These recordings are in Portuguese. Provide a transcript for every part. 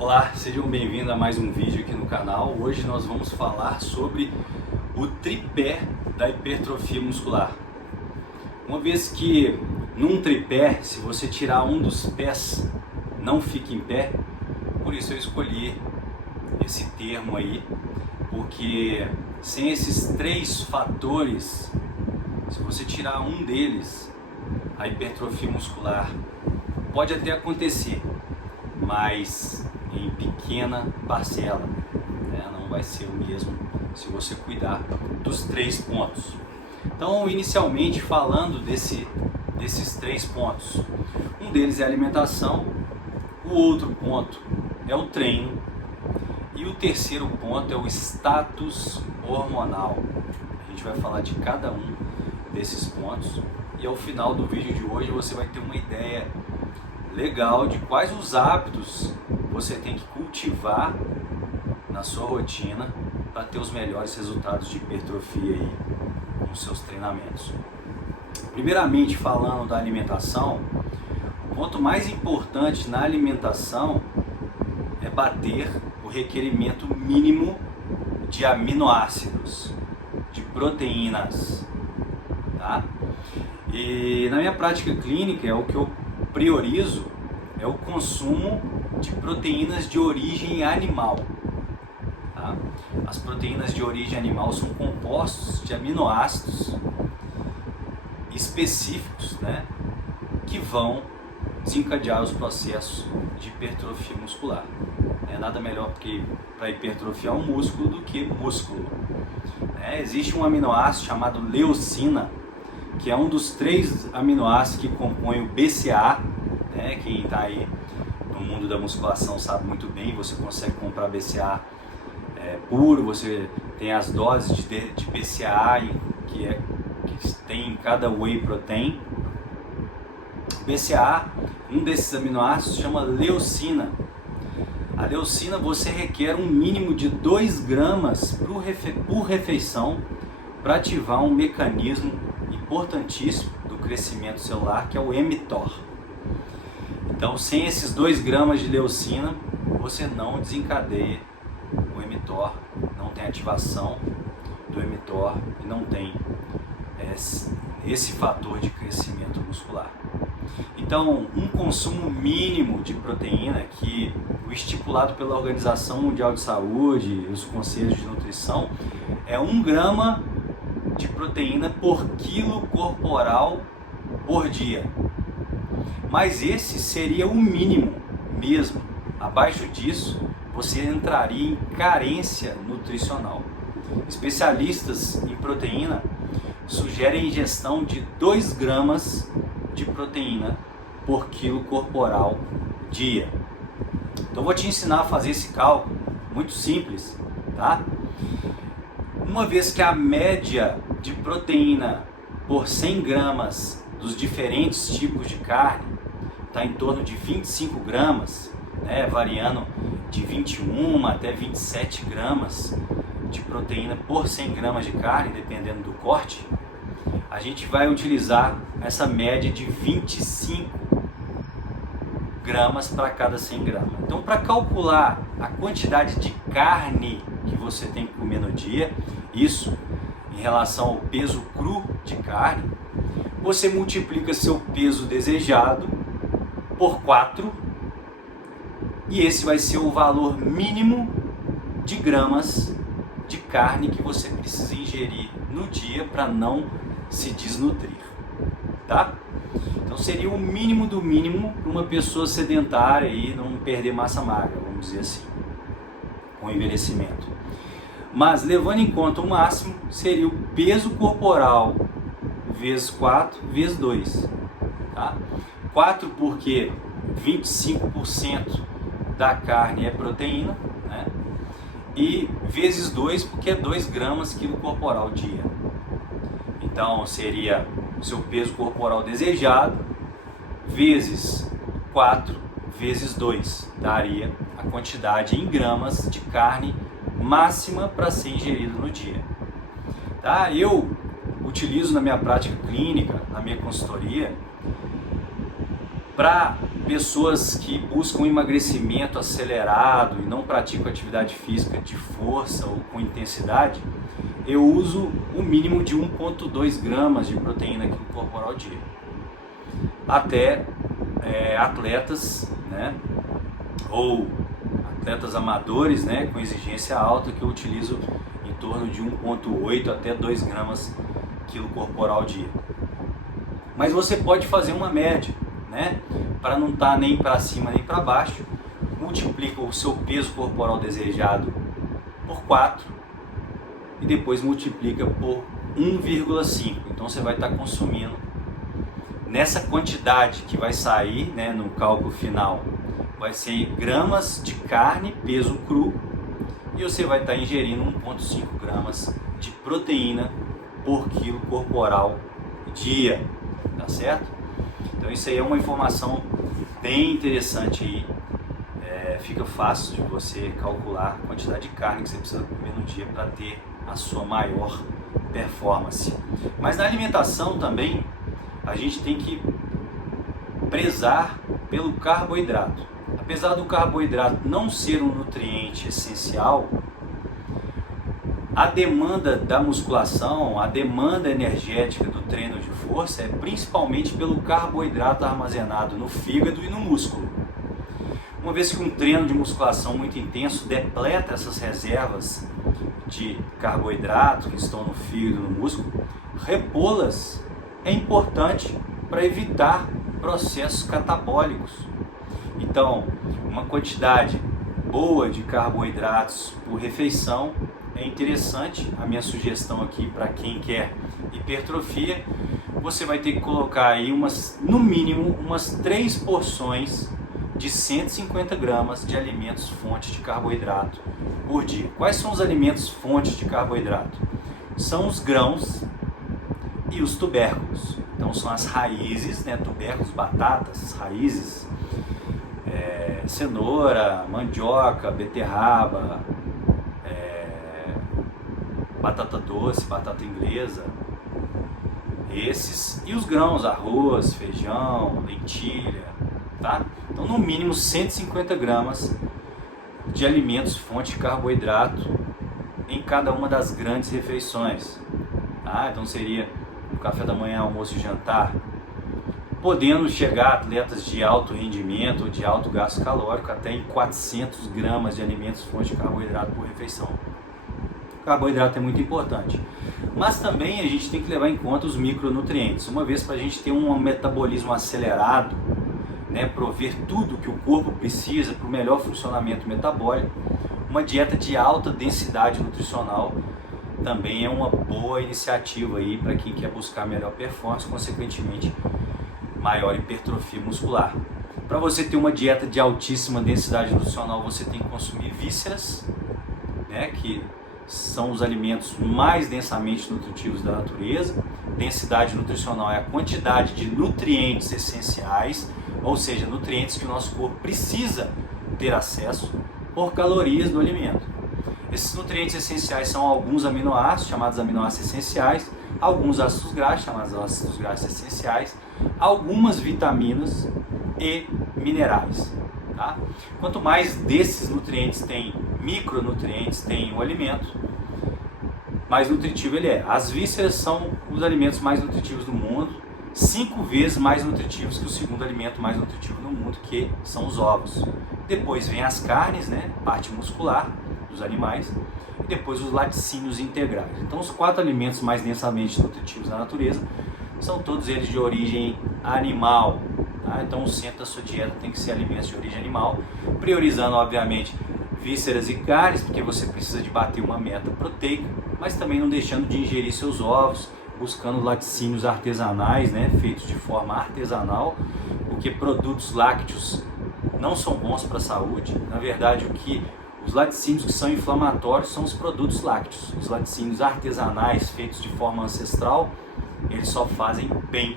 Olá, sejam bem-vindos a mais um vídeo aqui no canal. Hoje nós vamos falar sobre o tripé da hipertrofia muscular. Uma vez que num tripé, se você tirar um dos pés, não fica em pé, por isso eu escolhi esse termo aí, porque sem esses três fatores, se você tirar um deles, a hipertrofia muscular pode até acontecer, mas em pequena parcela, né? Não vai ser o mesmo se você cuidar dos três pontos. Então, inicialmente falando desses três pontos, um deles é a alimentação, o outro ponto é o treino e o terceiro ponto é o status hormonal. A gente vai falar de cada um desses pontos e ao final do vídeo de hoje você vai ter uma ideia legal de quais os hábitos você tem que cultivar na sua rotina para ter os melhores resultados de hipertrofia aí com os seus treinamentos. Primeiramente, falando da alimentação, o ponto mais importante na alimentação é bater o requerimento mínimo de aminoácidos, de proteínas, tá? E na minha prática clínica é o que eu priorizo é o consumo de proteínas de origem animal. Tá? As proteínas de origem animal são compostos de aminoácidos específicos, né, que vão desencadear os processos de hipertrofia muscular. É nada melhor que para hipertrofiar um músculo do que músculo. Existe um aminoácido chamado leucina, que é um dos 3 aminoácidos que compõem o BCAA, né? Quem está aí no mundo da musculação sabe muito bem, você consegue comprar BCAA puro, você tem as doses de BCAA que tem em cada whey protein. BCAA, um desses aminoácidos, chama leucina. A leucina você requer um mínimo de 2 gramas por refeição para ativar um mecanismo importantíssimo do crescimento celular, que é o mTOR. Então, sem esses 2 gramas de leucina, você não desencadeia o mTOR, não tem ativação do mTOR e não tem esse fator de crescimento muscular. Então, um consumo mínimo de proteína, que o estipulado pela Organização Mundial de Saúde e os conselhos de nutrição, é 1 grama de proteína por quilo corporal por dia. Mas esse seria o mínimo mesmo. Abaixo disso, você entraria em carência nutricional. Especialistas em proteína sugerem a ingestão de 2 gramas de proteína por quilo corporal dia. Então vou te ensinar a fazer esse cálculo, muito simples, tá? Uma vez que a média de proteína por 100 gramas dos diferentes tipos de carne está em torno de 25 gramas, né, variando de 21 até 27 gramas de proteína por 100 gramas de carne, dependendo do corte, a gente vai utilizar essa média de 25 gramas para cada 100 gramas. Então, para calcular a quantidade de carne que você tem que comer no dia, isso em relação ao peso cru de carne, você multiplica seu peso desejado por 4 e esse vai ser o valor mínimo de gramas de carne que você precisa ingerir no dia para não se desnutrir, tá? Então seria o mínimo do mínimo para uma pessoa sedentária e não perder massa magra, vamos dizer assim, com o envelhecimento. Mas levando em conta o máximo, seria o peso corporal vezes 4 vezes 2, tá? 4 porque 25% da carne é proteína, né? E vezes 2 porque é 2 gramas quilo corporal dia. Então seria o seu peso corporal desejado vezes 4 vezes 2, daria a quantidade em gramas de carne máxima para ser ingerido no dia. Tá? Eu utilizo na minha prática clínica, na minha consultoria, para pessoas que buscam emagrecimento acelerado e não praticam atividade física de força ou com intensidade, eu uso o mínimo de 1,2 gramas de proteína quilo-corporal ao dia. Até atletas, né, ou atletas amadores, né, com exigência alta, que eu utilizo em torno de 1,8 até 2 gramas quilo-corporal ao dia. Mas você pode fazer uma média, né, para não estar nem para cima nem para baixo. Multiplica o seu peso corporal desejado por 4 e depois multiplica por 1,5. Então você vai estar consumindo nessa quantidade que vai sair, né, no cálculo final, vai ser gramas de carne, peso cru, e você vai estar ingerindo 1,5 gramas de proteína por quilo corporal dia, tá certo? Então isso aí é uma informação bem interessante aí, fica fácil de você calcular a quantidade de carne que você precisa comer no dia para ter a sua maior performance. Mas na alimentação também a gente tem que prezar pelo carboidrato. Apesar do carboidrato não ser um nutriente essencial, a demanda da musculação, a demanda energética do treino de força é principalmente pelo carboidrato armazenado no fígado e no músculo. Uma vez que um treino de musculação muito intenso depleta essas reservas de carboidrato que estão no fígado e no músculo, repô-las é importante para evitar processos catabólicos. Então, uma quantidade boa de carboidratos por refeição é interessante. A minha sugestão aqui para quem quer hipertrofia, você vai ter que colocar aí no mínimo umas 3 porções de 150 gramas de alimentos fonte de carboidrato por dia. Quais são os alimentos fonte de carboidrato? São os grãos e os tubérculos. Então são as raízes, né, tubérculos, batatas, raízes, cenoura, mandioca, beterraba, batata doce, batata inglesa, esses, e os grãos, arroz, feijão, lentilha, tá? Então no mínimo 150 gramas de alimentos fonte de carboidrato em cada uma das grandes refeições, tá? Então seria no café da manhã, almoço e jantar, podendo chegar atletas de alto rendimento ou de alto gasto calórico até em 400 gramas de alimentos fonte de carboidrato por refeição. O carboidrato é muito importante, mas também a gente tem que levar em conta os micronutrientes, uma vez para a gente ter um metabolismo acelerado, né, prover tudo que o corpo precisa para o melhor funcionamento metabólico. Uma dieta de alta densidade nutricional também é uma boa iniciativa aí para quem quer buscar melhor performance, consequentemente maior hipertrofia muscular. Para você ter uma dieta de altíssima densidade nutricional, você tem que consumir vísceras, né, que são os alimentos mais densamente nutritivos da natureza. Densidade nutricional é a quantidade de nutrientes essenciais, ou seja, nutrientes que o nosso corpo precisa ter acesso por calorias do alimento. Esses nutrientes essenciais são alguns aminoácidos, chamados aminoácidos essenciais, alguns ácidos graxos, chamados ácidos graxos essenciais, algumas vitaminas e minerais. Tá? Quanto mais desses nutrientes tem, micronutrientes tem o alimento, mais nutritivo ele é. As vísceras são os alimentos mais nutritivos do mundo, 5 vezes mais nutritivos que o segundo alimento mais nutritivo no mundo, que são os ovos. Depois vem as carnes, né, parte muscular dos animais, e depois os laticínios integrais. Então os 4 alimentos mais densamente nutritivos da natureza são todos eles de origem animal. Tá? Então o centro da sua dieta tem que ser alimentos de origem animal, priorizando obviamente vísceras e carnes, porque você precisa de bater uma meta proteica, mas também não deixando de ingerir seus ovos, buscando laticínios artesanais, né, feitos de forma artesanal, porque produtos lácteos não são bons para a saúde. Na verdade, os laticínios que são inflamatórios são os produtos lácteos. Os laticínios artesanais feitos de forma ancestral, eles só fazem bem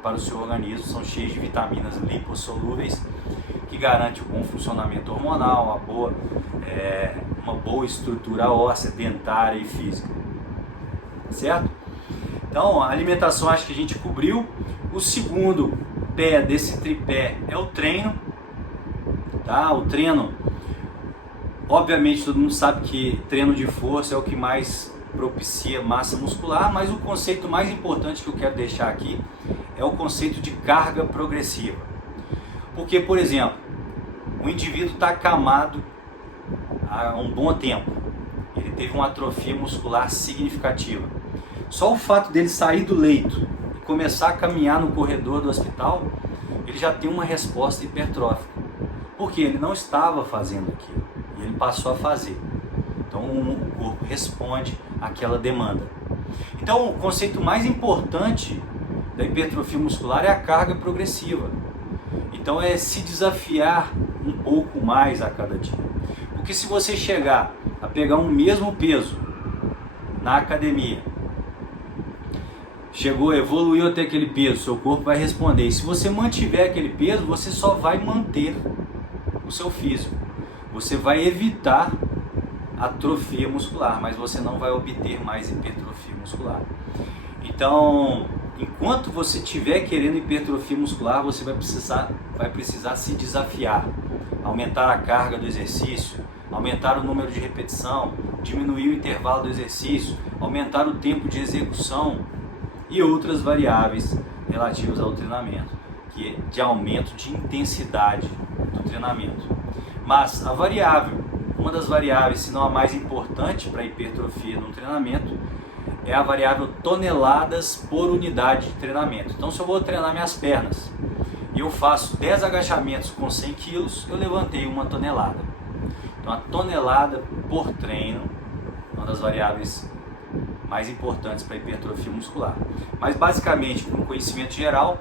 para o seu organismo, são cheios de vitaminas lipossolúveis, que garante o bom funcionamento hormonal, uma boa estrutura óssea, dentária e física. Certo? Então, a alimentação acho que a gente cobriu. O segundo pé desse tripé é o treino, tá? O treino, obviamente todo mundo sabe que treino de força é o que mais propicia massa muscular, mas o conceito mais importante que eu quero deixar aqui é o conceito de carga progressiva. Porque, por exemplo, o indivíduo está acamado há um bom tempo, ele teve uma atrofia muscular significativa. Só o fato dele sair do leito e começar a caminhar no corredor do hospital, ele já tem uma resposta hipertrófica, porque ele não estava fazendo aquilo e ele passou a fazer. Então o corpo responde àquela demanda. Então o conceito mais importante da hipertrofia muscular é a carga progressiva. Então é se desafiar um pouco mais a cada dia. Porque se você chegar a pegar um mesmo peso na academia, evoluiu até aquele peso, seu corpo vai responder. E se você mantiver aquele peso, você só vai manter o seu físico. Você vai evitar atrofia muscular, mas você não vai obter mais hipertrofia muscular. Então, enquanto você estiver querendo hipertrofia muscular, você vai precisar se desafiar, aumentar a carga do exercício, aumentar o número de repetição, diminuir o intervalo do exercício, aumentar o tempo de execução e outras variáveis relativas ao treinamento, que é de aumento de intensidade do treinamento. Mas uma das variáveis, se não a mais importante para a hipertrofia no treinamento, é a variável toneladas por unidade de treinamento. Então, se eu vou treinar minhas pernas e eu faço 10 agachamentos com 100 kg, eu levantei 1 tonelada. Então, a tonelada por treino é uma das variáveis mais importantes para a hipertrofia muscular. Mas, basicamente, com conhecimento geral,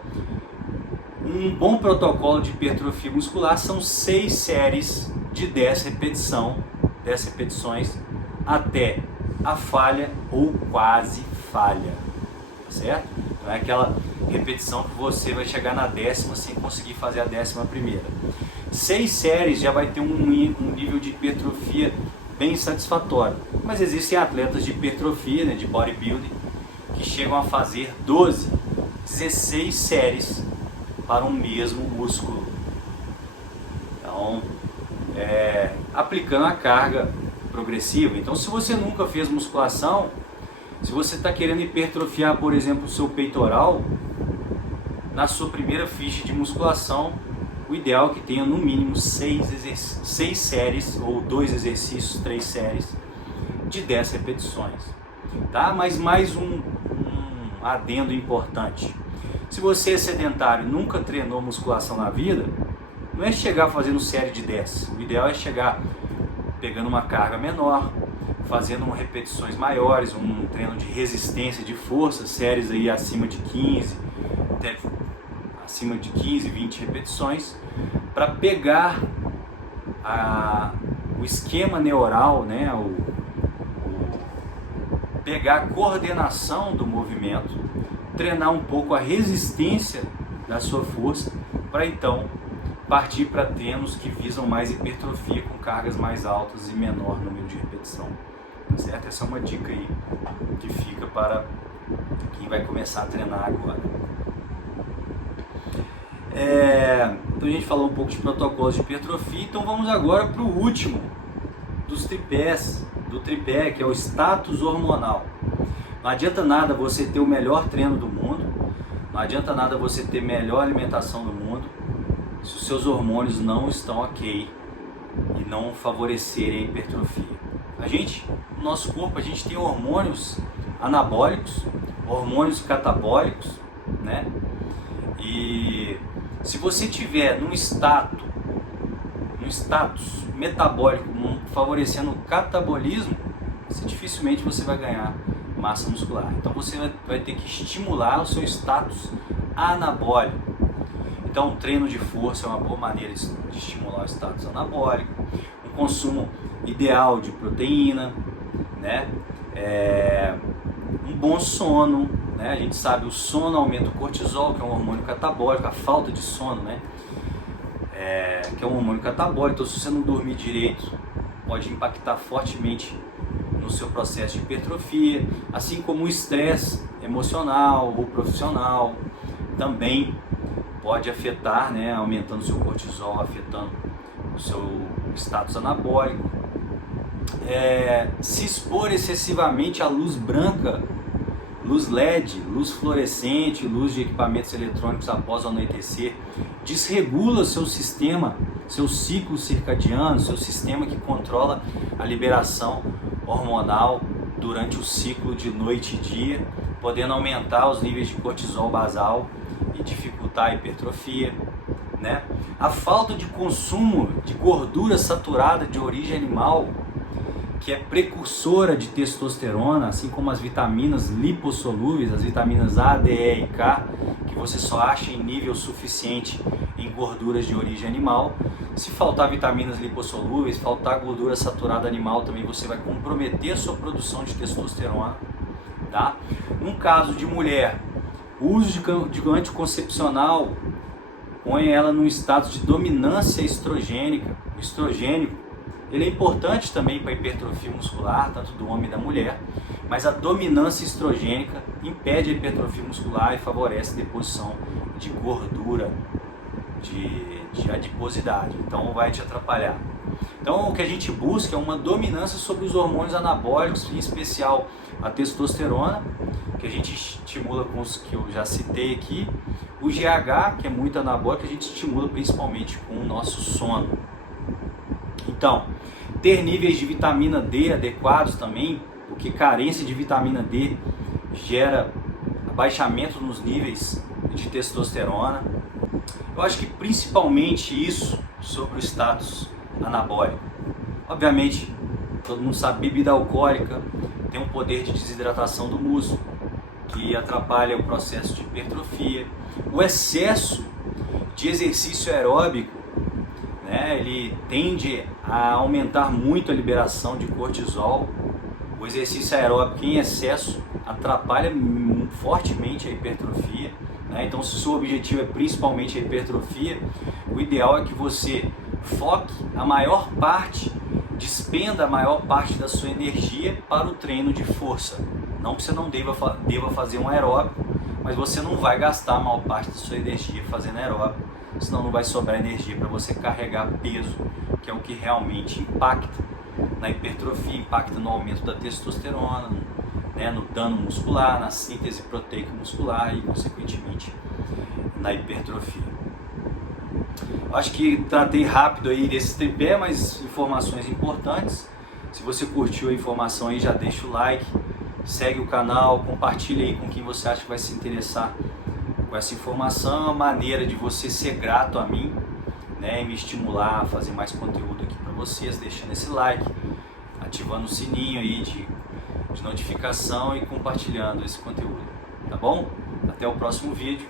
um bom protocolo de hipertrofia muscular são 6 séries de 10 repetições até a falha ou quase falha, tá certo? Não é aquela repetição que você vai chegar na 10ª sem conseguir fazer a 11ª. 6 séries já vai ter um nível de hipertrofia bem satisfatório, mas existem atletas de hipertrofia, né, de bodybuilding, que chegam a fazer 12, 16 séries para um mesmo músculo. Então, aplicando a carga progressiva. Então, se você nunca fez musculação, se você está querendo hipertrofiar, por exemplo, o seu peitoral, na sua primeira ficha de musculação, o ideal é que tenha no mínimo 6 séries, ou 2 exercícios, 3 séries, de 10 repetições. Tá? Mas mais um adendo importante. Se você é sedentário e nunca treinou musculação na vida, não é chegar fazendo série de 10. O ideal é chegar pegando uma carga menor, fazendo repetições maiores, um treino de resistência, de força, séries aí acima de 15, até acima de 15, 20 repetições, para pegar o esquema neural, né, pegar a coordenação do movimento, treinar um pouco a resistência da sua força, para então partir para treinos que visam mais hipertrofia com cargas mais altas e menor número de repetição. Tá certo? Essa é uma dica aí que fica para quem vai começar a treinar agora. Então a gente falou um pouco de protocolos de hipertrofia, então vamos agora para o último dos tripés, do tripé, que é o status hormonal. Não adianta nada você ter o melhor treino do mundo, não adianta nada você ter a melhor alimentação do mundo, se os seus hormônios não estão ok e não favorecerem a hipertrofia. No nosso corpo, a gente tem hormônios anabólicos, hormônios catabólicos, né? E se você tiver num status metabólico favorecendo o catabolismo, dificilmente você vai ganhar massa muscular. Então você vai ter que estimular o seu status anabólico. Então o treino de força é uma boa maneira de estimular o status anabólico. Um consumo ideal de proteína, né? Um bom sono, né? A gente sabe, o sono aumenta o cortisol, que é um hormônio catabólico, a falta de sono, né? Que é um hormônio catabólico. Então se você não dormir direito, pode impactar fortemente no seu processo de hipertrofia, assim como o estresse emocional ou profissional também pode afetar, né, aumentando o seu cortisol, afetando o seu status anabólico. Se expor excessivamente à luz branca, luz LED, luz fluorescente, luz de equipamentos eletrônicos após o anoitecer, desregula seu sistema, seu ciclo circadiano, seu sistema que controla a liberação hormonal durante o ciclo de noite e dia, podendo aumentar os níveis de cortisol basal e dificultar a hipertrofia, né? A falta de consumo de gordura saturada de origem animal, que é precursora de testosterona, assim como as vitaminas lipossolúveis, as vitaminas A, D, E e K, que você só acha em nível suficiente em gorduras de origem animal. Se faltar vitaminas lipossolúveis, faltar gordura saturada animal, também você vai comprometer a sua produção de testosterona, tá? No caso de mulher, o uso de anticoncepcional põe ela num status de dominância estrogênica. O estrogênico, ele é importante também para a hipertrofia muscular, tanto do homem e da mulher, mas a dominância estrogênica impede a hipertrofia muscular e favorece a deposição de gordura, de adiposidade, então vai te atrapalhar. Então o que a gente busca é uma dominância sobre os hormônios anabólicos, em especial a testosterona, que a gente estimula com os que eu já citei aqui, o GH, que é muito anabólico, a gente estimula principalmente com o nosso sono. Então, ter níveis de vitamina D adequados também, porque carência de vitamina D gera abaixamento nos níveis de testosterona. Eu acho que principalmente isso sobre o status anabólico. Obviamente, todo mundo sabe, bebida alcoólica tem um poder de desidratação do músculo, que atrapalha o processo de hipertrofia. O excesso de exercício aeróbico, né, ele tende a aumentar muito a liberação de cortisol. O exercício aeróbico em excesso atrapalha fortemente a hipertrofia, né? Então, se o seu objetivo é principalmente a hipertrofia, o ideal é que você foque a maior parte, despenda a maior parte da sua energia para o treino de força. Não que você não deva fazer um aeróbico, mas você não vai gastar a maior parte da sua energia fazendo aeróbico, senão não vai sobrar energia para você carregar peso, que é o que realmente impacta na hipertrofia, impacta no aumento da testosterona, né, no dano muscular, na síntese proteica muscular e, consequentemente, na hipertrofia. Eu acho que tratei rápido aí desse tripé, mas informações importantes. Se você curtiu a informação aí, já deixa o like, segue o canal, compartilha aí com quem você acha que vai se interessar com essa informação. É uma maneira de você ser grato a mim, né, e me estimular a fazer mais conteúdo aqui para vocês, deixando esse like, ativando o sininho aí de notificação e compartilhando esse conteúdo, tá bom? Até o próximo vídeo.